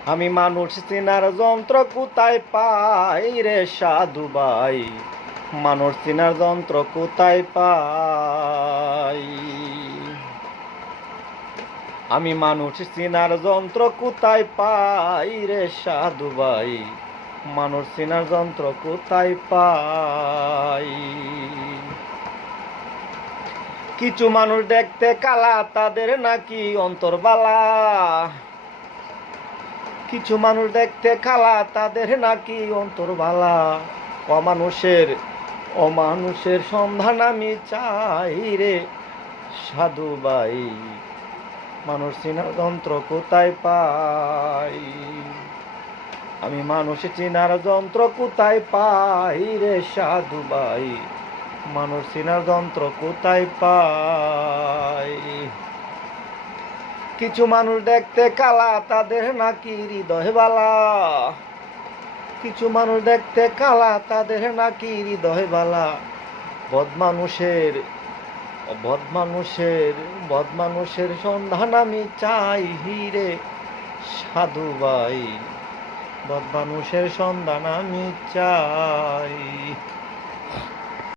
আমি মানুষ চিনার যন্ত্র কোথায় পাই রে সাধু ভাই, মানুষ চিনার যন্ত্র কোথায় পাই। আমি মানুষ চিনার যন্ত্র কোথায় পাই রে সাধু ভাই, মানুষ চিনার যন্ত্র কোথায় পাই। কিছু মানুষ দেখতে কালা, তাদের নাকি অন্তর বালা। কিছু মানুষ দেখতে কালা, তাদের নাকি অন্তর বালা। অমানুষের সন্ধান আমি চাই রে সাধু ভাই, মানুষ চিনার যন্ত্র কোথায় পাই। আমি মানুষ চিনার যন্ত্র কোথায় পাই রে সাধু ভাই, মানুষ চিনার যন্ত্র কোথায় পাই। কিছু মানুষ দেখতে কালা, তাদের নাকি হৃদয় বালা। কিছু মানুষ দেখতে কালা, তাদের নাকি হৃদয় বালা। বদমানুষের সন্ধান আমি চাই রে সাধু ভাই, বদমানুষের সন্ধান আমি চাই।